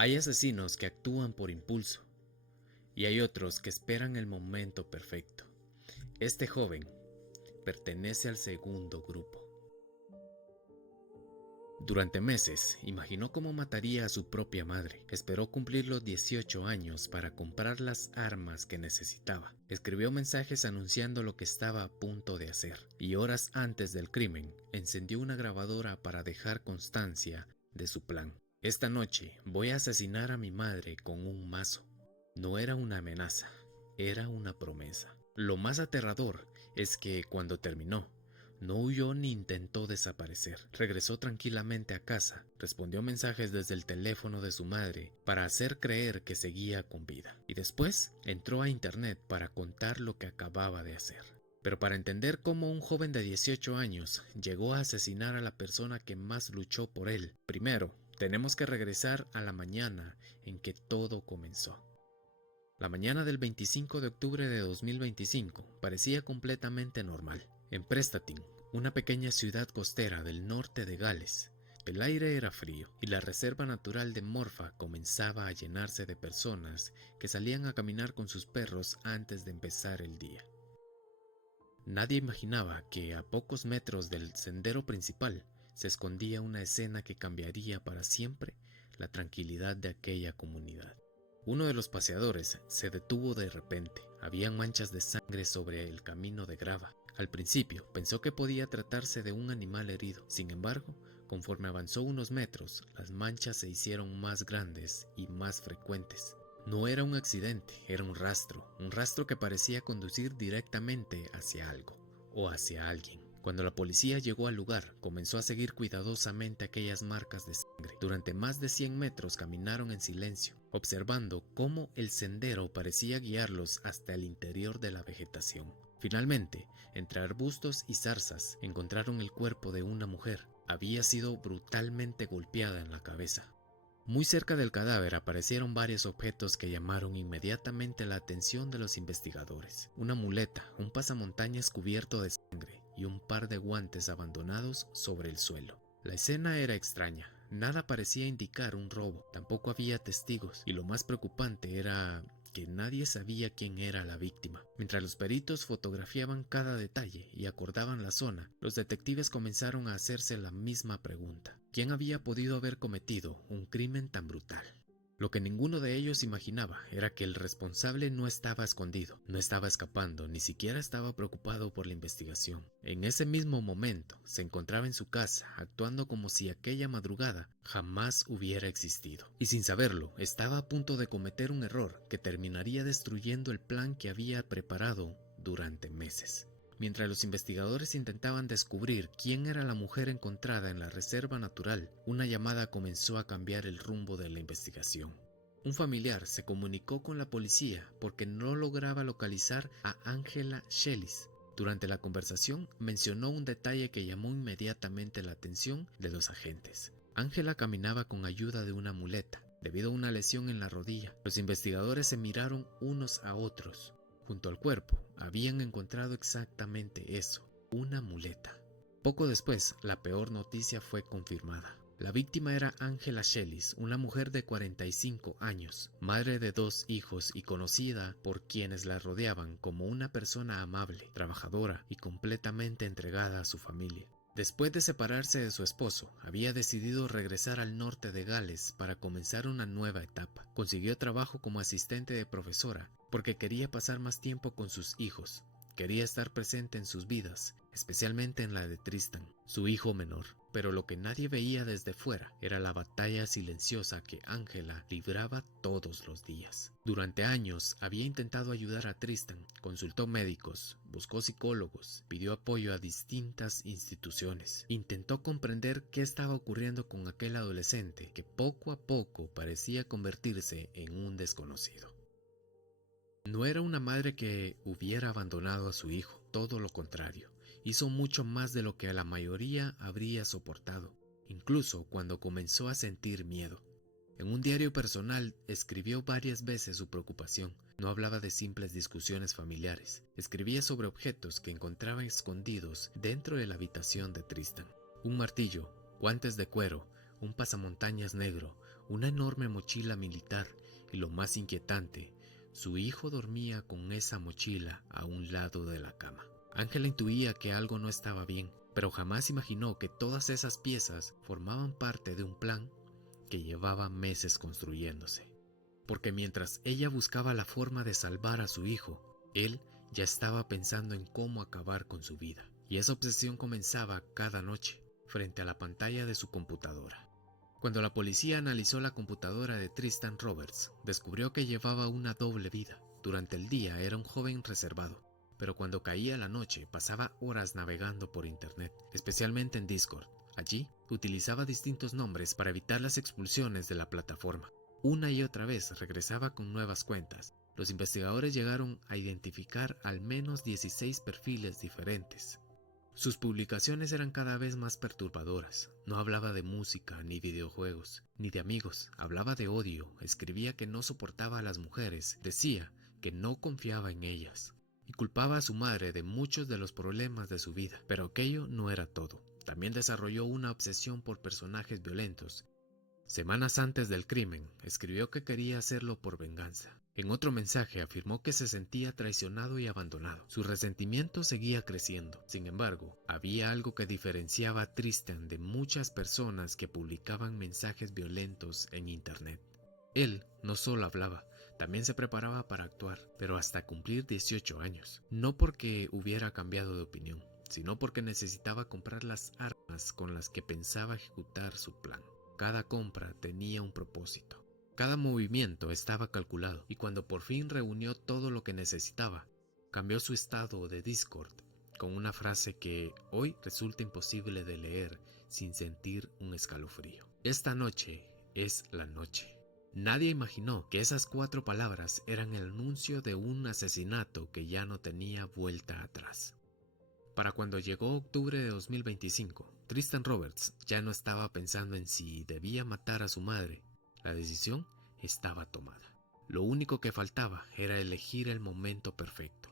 Hay asesinos que actúan por impulso y hay otros que esperan el momento perfecto. Este joven pertenece al segundo grupo. Durante meses imaginó cómo mataría a su propia madre. Esperó cumplir los 18 años para comprar las armas que necesitaba. Escribió mensajes anunciando lo que estaba a punto de hacer. Y horas antes del crimen, encendió una grabadora para dejar constancia de su plan. Esta noche voy a asesinar a mi madre con un mazo. No era una amenaza, era una promesa. Lo más aterrador es que cuando terminó, no huyó ni intentó desaparecer. Regresó tranquilamente a casa, respondió mensajes desde el teléfono de su madre para hacer creer que seguía con vida. Y después entró a internet para contar lo que acababa de hacer. Pero para entender cómo un joven de 18 años llegó a asesinar a la persona que más luchó por él, primero tenemos que regresar a la mañana en que todo comenzó. La mañana del 25 de octubre de 2025 parecía completamente normal. En Prestatyn, una pequeña ciudad costera del norte de Gales, el aire era frío y la reserva natural de Morfa comenzaba a llenarse de personas que salían a caminar con sus perros antes de empezar el día. Nadie imaginaba que a pocos metros del sendero principal se escondía una escena que cambiaría para siempre la tranquilidad de aquella comunidad. Uno de los paseadores se detuvo de repente. Habían manchas de sangre sobre el camino de grava. Al principio pensó que podía tratarse de un animal herido. Sin embargo, conforme avanzó unos metros, las manchas se hicieron más grandes y más frecuentes. No era un accidente, era un rastro que parecía conducir directamente hacia algo o hacia alguien. Cuando la policía llegó al lugar, comenzó a seguir cuidadosamente aquellas marcas de sangre. Durante más de 100 metros caminaron en silencio, observando cómo el sendero parecía guiarlos hasta el interior de la vegetación. Finalmente, entre arbustos y zarzas, encontraron el cuerpo de una mujer. Había sido brutalmente golpeada en la cabeza. Muy cerca del cadáver aparecieron varios objetos que llamaron inmediatamente la atención de los investigadores. Una muleta, un pasamontañas cubierto de sangre y un par de guantes abandonados sobre el suelo. La escena era extraña, nada parecía indicar un robo, tampoco había testigos y lo más preocupante era que nadie sabía quién era la víctima. Mientras los peritos fotografiaban cada detalle y acordaban la zona, los detectives comenzaron a hacerse la misma pregunta: ¿quién había podido haber cometido un crimen tan brutal? Lo que ninguno de ellos imaginaba era que el responsable no estaba escondido, no estaba escapando, ni siquiera estaba preocupado por la investigación. En ese mismo momento se encontraba en su casa, actuando como si aquella madrugada jamás hubiera existido. Y sin saberlo, estaba a punto de cometer un error que terminaría destruyendo el plan que había preparado durante meses. Mientras los investigadores intentaban descubrir quién era la mujer encontrada en la reserva natural, una llamada comenzó a cambiar el rumbo de la investigación. Un familiar se comunicó con la policía porque no lograba localizar a Angela Shellis. Durante la conversación mencionó un detalle que llamó inmediatamente la atención de los agentes. Angela caminaba con ayuda de una muleta, debido a una lesión en la rodilla. Los investigadores se miraron unos a otros. Junto al cuerpo habían encontrado exactamente eso, una muleta. Poco después, la peor noticia fue confirmada. La víctima era Angela Shellis, una mujer de 45 años, madre de 2 hijos y conocida por quienes la rodeaban como una persona amable, trabajadora y completamente entregada a su familia. Después de separarse de su esposo, había decidido regresar al norte de Gales para comenzar una nueva etapa. Consiguió trabajo como asistente de profesora porque quería pasar más tiempo con sus hijos. Quería estar presente en sus vidas, especialmente en la de Tristan, su hijo menor. Pero lo que nadie veía desde fuera era la batalla silenciosa que Angela libraba todos los días. Durante años había intentado ayudar a Tristan, consultó médicos, buscó psicólogos, pidió apoyo a distintas instituciones. Intentó comprender qué estaba ocurriendo con aquel adolescente que poco a poco parecía convertirse en un desconocido. No era una madre que hubiera abandonado a su hijo, todo lo contrario, hizo mucho más de lo que la mayoría habría soportado, incluso cuando comenzó a sentir miedo. En un diario personal escribió varias veces su preocupación. No hablaba de simples discusiones familiares, escribía sobre objetos que encontraba escondidos dentro de la habitación de Tristan. Un martillo, guantes de cuero, un pasamontañas negro, una enorme mochila militar y, lo más inquietante, su hijo dormía con esa mochila a un lado de la cama. Ángela intuía que algo no estaba bien, pero jamás imaginó que todas esas piezas formaban parte de un plan que llevaba meses construyéndose. Porque mientras ella buscaba la forma de salvar a su hijo, él ya estaba pensando en cómo acabar con su vida. Y esa obsesión comenzaba cada noche, frente a la pantalla de su computadora. Cuando la policía analizó la computadora de Tristan Roberts, descubrió que llevaba una doble vida. Durante el día era un joven reservado, pero cuando caía la noche pasaba horas navegando por internet, especialmente en Discord. Allí utilizaba distintos nombres para evitar las expulsiones de la plataforma. Una y otra vez regresaba con nuevas cuentas. Los investigadores llegaron a identificar al menos 16 perfiles diferentes. Sus publicaciones eran cada vez más perturbadoras. No hablaba de música, ni videojuegos, ni de amigos. Hablaba de odio, escribía que no soportaba a las mujeres, decía que no confiaba en ellas, y culpaba a su madre de muchos de los problemas de su vida. Pero aquello no era todo. También desarrolló una obsesión por personajes violentos. Semanas antes del crimen, escribió que quería hacerlo por venganza. En otro mensaje afirmó que se sentía traicionado y abandonado. Su resentimiento seguía creciendo. Sin embargo, había algo que diferenciaba a Tristan de muchas personas que publicaban mensajes violentos en internet. Él no solo hablaba, también se preparaba para actuar, pero hasta cumplir 18 años. No porque hubiera cambiado de opinión, sino porque necesitaba comprar las armas con las que pensaba ejecutar su plan. Cada compra tenía un propósito. Cada movimiento estaba calculado, y cuando por fin reunió todo lo que necesitaba, cambió su estado de Discord con una frase que hoy resulta imposible de leer sin sentir un escalofrío. Esta noche es la noche. Nadie imaginó que esas 4 palabras eran el anuncio de un asesinato que ya no tenía vuelta atrás. Para cuando llegó octubre de 2025, Tristan Roberts ya no estaba pensando en si debía matar a su madre. La decisión estaba tomada. Lo único que faltaba era elegir el momento perfecto.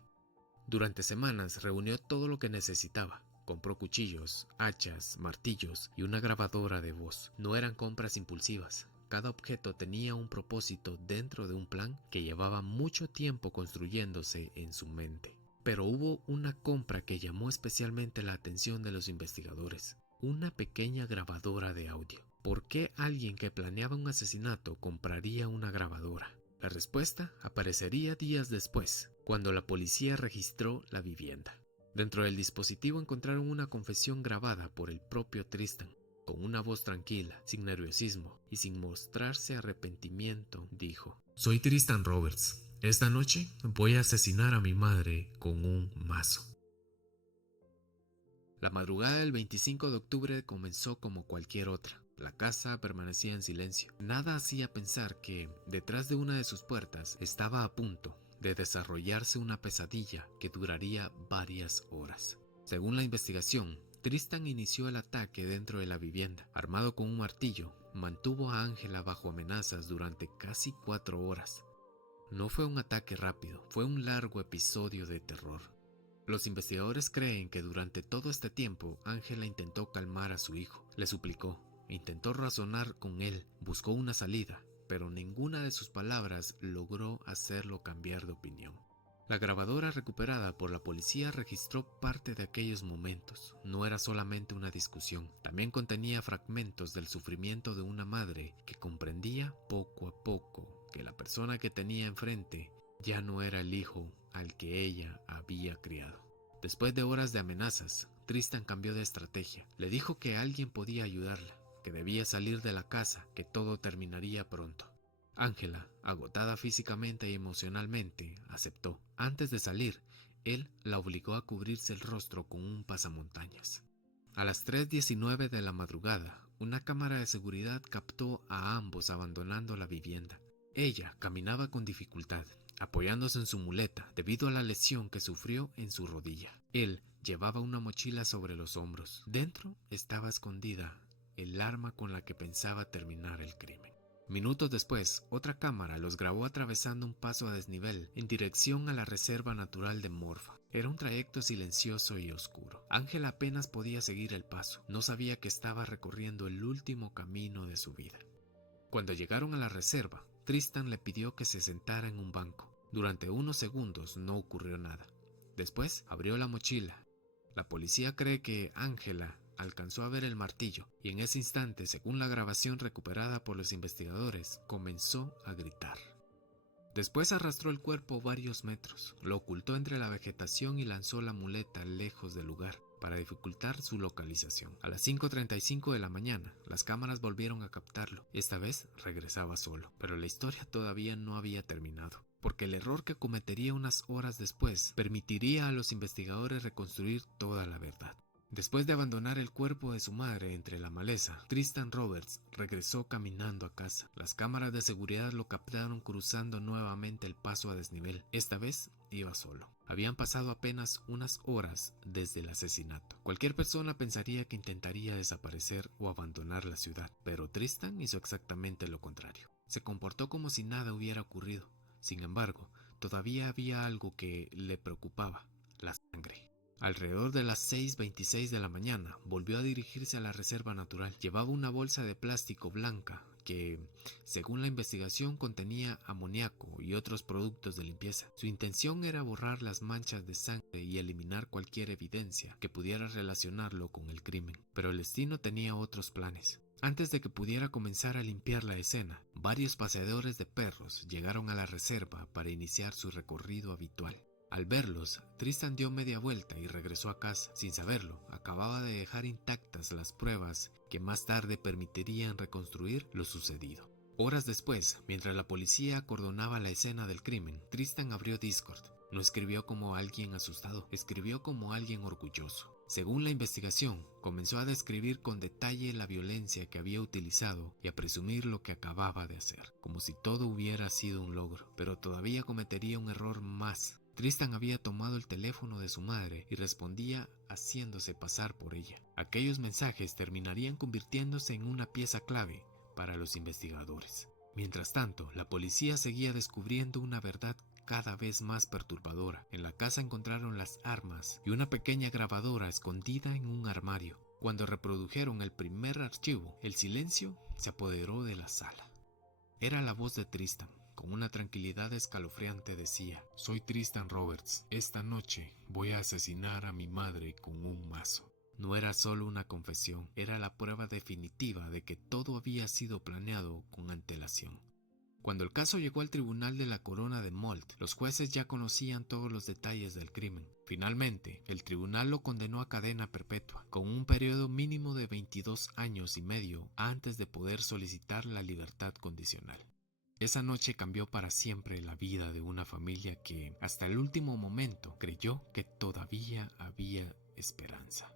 Durante semanas reunió todo lo que necesitaba. Compró cuchillos, hachas, martillos y una grabadora de voz. No eran compras impulsivas. Cada objeto tenía un propósito dentro de un plan que llevaba mucho tiempo construyéndose en su mente. Pero hubo una compra que llamó especialmente la atención de los investigadores. Una pequeña grabadora de audio. ¿Por qué alguien que planeaba un asesinato compraría una grabadora? La respuesta aparecería días después, cuando la policía registró la vivienda. Dentro del dispositivo encontraron una confesión grabada por el propio Tristan. Con una voz tranquila, sin nerviosismo y sin mostrarse arrepentimiento, dijo: «Soy Tristan Roberts. Esta noche voy a asesinar a mi madre con un mazo». La madrugada del 25 de octubre comenzó como cualquier otra. La casa permanecía en silencio. Nada hacía pensar que, detrás de una de sus puertas, estaba a punto de desarrollarse una pesadilla que duraría varias horas. Según la investigación, Tristan inició el ataque dentro de la vivienda. Armado con un martillo, mantuvo a Ángela bajo amenazas durante casi 4 horas. No fue un ataque rápido, fue un largo episodio de terror. Los investigadores creen que durante todo este tiempo Ángela intentó calmar a su hijo, le suplicó, intentó razonar con él, buscó una salida, pero ninguna de sus palabras logró hacerlo cambiar de opinión. La grabadora recuperada por la policía registró parte de aquellos momentos. No era solamente una discusión, también contenía fragmentos del sufrimiento de una madre que comprendía poco a poco que la persona que tenía enfrente ya no era el hijo al que ella había criado. Después de horas de amenazas, Tristan cambió de estrategia. Le dijo que alguien podía ayudarla, que debía salir de la casa, que todo terminaría pronto. Ángela, agotada físicamente y emocionalmente, aceptó. Antes de salir, él la obligó a cubrirse el rostro con un pasamontañas. A las 3:19 de la madrugada, una cámara de seguridad captó a ambos abandonando la vivienda. Ella caminaba con dificultad, apoyándose en su muleta debido a la lesión que sufrió en su rodilla. Él llevaba una mochila sobre los hombros. Dentro estaba escondida el arma con la que pensaba terminar el crimen. Minutos después, otra cámara los grabó atravesando un paso a desnivel en dirección a la reserva natural de Morpha. Era un trayecto silencioso y oscuro. Ángela apenas podía seguir el paso. No sabía que estaba recorriendo el último camino de su vida. Cuando llegaron a la reserva, Tristan le pidió que se sentara en un banco. Durante unos segundos no ocurrió nada. Después abrió la mochila. La policía cree que Angela alcanzó a ver el martillo y en ese instante, según la grabación recuperada por los investigadores, comenzó a gritar. Después arrastró el cuerpo varios metros, lo ocultó entre la vegetación y lanzó la muleta lejos del lugar para dificultar su localización. A las 5:35 de la mañana, las cámaras volvieron a captarlo. Esta vez regresaba solo, pero la historia todavía no había terminado, porque el error que cometería unas horas después permitiría a los investigadores reconstruir toda la verdad. Después de abandonar el cuerpo de su madre entre la maleza, Tristan Roberts regresó caminando a casa. Las cámaras de seguridad lo captaron cruzando nuevamente el paso a desnivel. Esta vez iba solo. Habían pasado apenas unas horas desde el asesinato. Cualquier persona pensaría que intentaría desaparecer o abandonar la ciudad, pero Tristan hizo exactamente lo contrario. Se comportó como si nada hubiera ocurrido. Sin embargo, todavía había algo que le preocupaba: la sangre. Alrededor de las 6:26 de la mañana volvió a dirigirse a la reserva natural. Llevaba una bolsa de plástico blanca que, según la investigación, contenía amoníaco y otros productos de limpieza. Su intención era borrar las manchas de sangre y eliminar cualquier evidencia que pudiera relacionarlo con el crimen. Pero el destino tenía otros planes. Antes de que pudiera comenzar a limpiar la escena, varios paseadores de perros llegaron a la reserva para iniciar su recorrido habitual. Al verlos, Tristan dio media vuelta y regresó a casa. Sin saberlo, acababa de dejar intactas las pruebas que más tarde permitirían reconstruir lo sucedido. Horas después, mientras la policía acordonaba la escena del crimen, Tristan abrió Discord. No escribió como alguien asustado, escribió como alguien orgulloso. Según la investigación, comenzó a describir con detalle la violencia que había utilizado y a presumir lo que acababa de hacer, como si todo hubiera sido un logro, pero todavía cometería un error más. Tristan había tomado el teléfono de su madre y respondía haciéndose pasar por ella. Aquellos mensajes terminarían convirtiéndose en una pieza clave para los investigadores. Mientras tanto, la policía seguía descubriendo una verdad cada vez más perturbadora. En la casa encontraron las armas y una pequeña grabadora escondida en un armario. Cuando reprodujeron el primer archivo, el silencio se apoderó de la sala. Era la voz de Tristan. Con una tranquilidad escalofriante decía: «Soy Tristan Roberts. Esta noche voy a asesinar a mi madre con un mazo». No era solo una confesión, era la prueba definitiva de que todo había sido planeado con antelación. Cuando el caso llegó al tribunal de la Corona de Mold, los jueces ya conocían todos los detalles del crimen. Finalmente, el tribunal lo condenó a cadena perpetua, con un periodo mínimo de 22 años y medio antes de poder solicitar la libertad condicional. Esa noche cambió para siempre la vida de una familia que, hasta el último momento, creyó que todavía había esperanza.